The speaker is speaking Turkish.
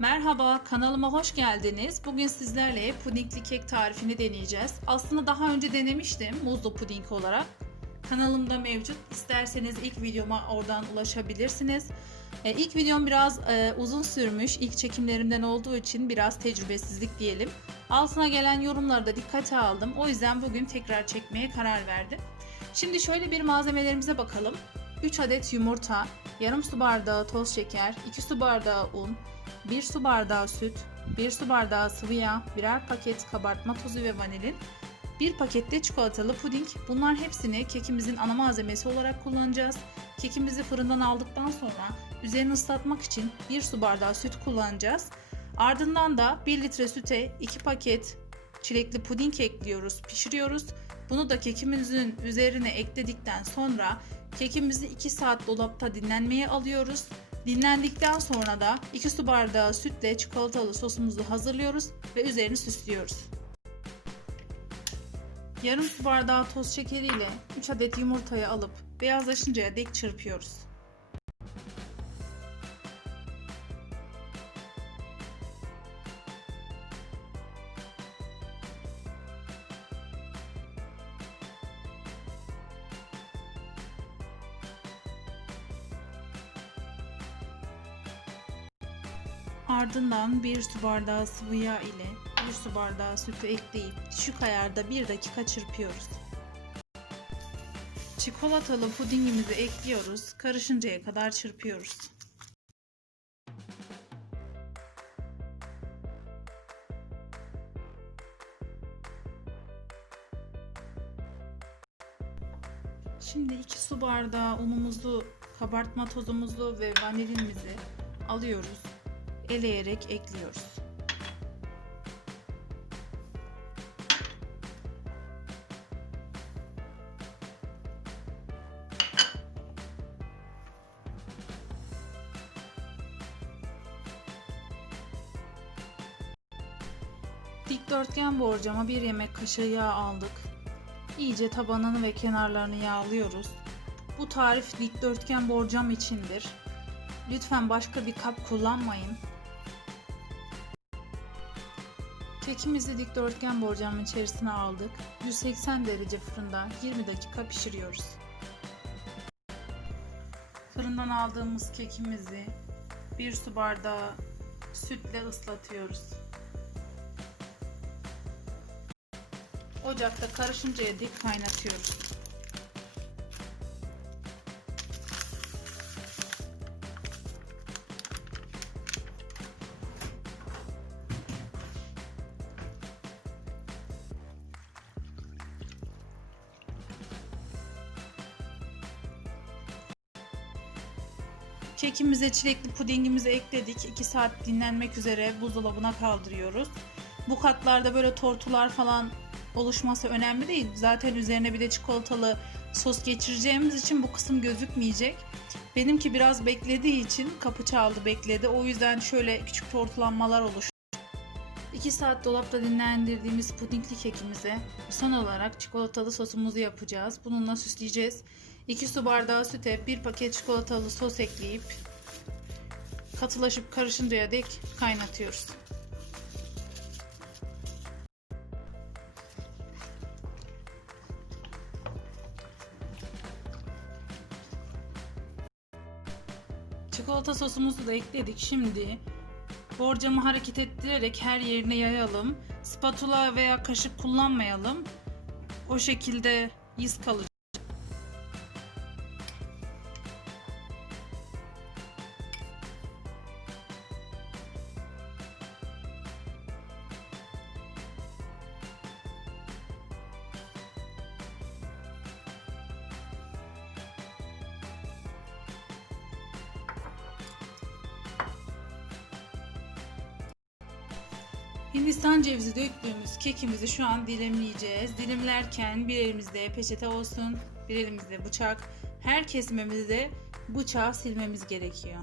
Merhaba, kanalıma hoş geldiniz. Bugün sizlerle pudingli kek tarifini deneyeceğiz. Aslında daha önce denemiştim muzlu puding olarak. Kanalımda mevcut. İsterseniz ilk videoma oradan ulaşabilirsiniz. E, ilk videom biraz e, uzun sürmüş. İlk çekimlerimden olduğu için biraz tecrübesizlik diyelim. Altına gelen yorumları da dikkate aldım. O yüzden bugün tekrar çekmeye karar verdim. Şimdi şöyle bir malzemelerimize bakalım. 3 adet yumurta, yarım su bardağı toz şeker, 2 su bardağı un, 1 su bardağı süt, 1 su bardağı sıvı yağ, birer paket kabartma tozu ve vanilin, 1 pakette çikolatalı puding. Bunlar hepsini kekimizin ana malzemesi olarak kullanacağız. Kekimizi fırından aldıktan sonra üzerini ıslatmak için 1 su bardağı süt kullanacağız. Ardından da 1 litre süte 2 paket çilekli puding ekliyoruz, pişiriyoruz. Bunu da kekimizin üzerine ekledikten sonra kekimizi 2 saat dolapta dinlenmeye alıyoruz. Dinlendikten sonra da 2 su bardağı sütle çikolatalı sosumuzu hazırlıyoruz ve üzerini süslüyoruz. Yarım su bardağı toz şekeriyle 3 adet yumurtayı alıp beyazlaşıncaya dek çırpıyoruz. Ardından 1 su bardağı sıvı yağ ile 1 su bardağı sütü ekleyip düşük ayarda 1 dakika çırpıyoruz. Çikolatalı pudingimizi ekliyoruz. Karışıncaya kadar çırpıyoruz. Şimdi 2 su bardağı unumuzu, kabartma tozumuzu ve vanilimizi alıyoruz eleyerek ekliyoruz. Dikdörtgen borcama bir yemek kaşığı yağ aldık. İyice tabanını ve kenarlarını yağlıyoruz. Bu tarif dikdörtgen borcam içindir. Lütfen başka bir kap kullanmayın. Kekimizi dikdörtgen borcamın içerisine aldık. 180 derece fırında 20 dakika pişiriyoruz. Fırından aldığımız kekimizi 1 su bardağı sütle ıslatıyoruz. Ocakta karışıncaya dek kaynatıyoruz. Kekimize çilekli pudingimizi ekledik. 2 saat dinlenmek üzere buzdolabına kaldırıyoruz. Bu katlarda böyle tortular falan oluşması önemli değil. Zaten üzerine bir de çikolatalı sos geçireceğimiz için bu kısım gözükmeyecek. Benimki biraz beklediği için kapı çaldı bekledi. O yüzden şöyle küçük tortulanmalar oluştu. 2 saat dolapta dinlendirdiğimiz pudingli kekimize son olarak çikolatalı sosumuzu yapacağız. Bununla süsleyeceğiz. 2 su bardağı süte 1 paket çikolatalı sos ekleyip katılaşıp karışıncaya dek kaynatıyoruz. Çikolata sosumuzu da ekledik. Şimdi borcamı hareket ettirerek her yerine yayalım. Spatula veya kaşık kullanmayalım. O şekilde iz kalacak. Hindistan cevizi döktüğümüz kekimizi şu an dilimleyeceğiz. Dilimlerken bir elimizde peçete olsun, bir elimizde bıçak. Her kesmemizde bıçağı silmemiz gerekiyor.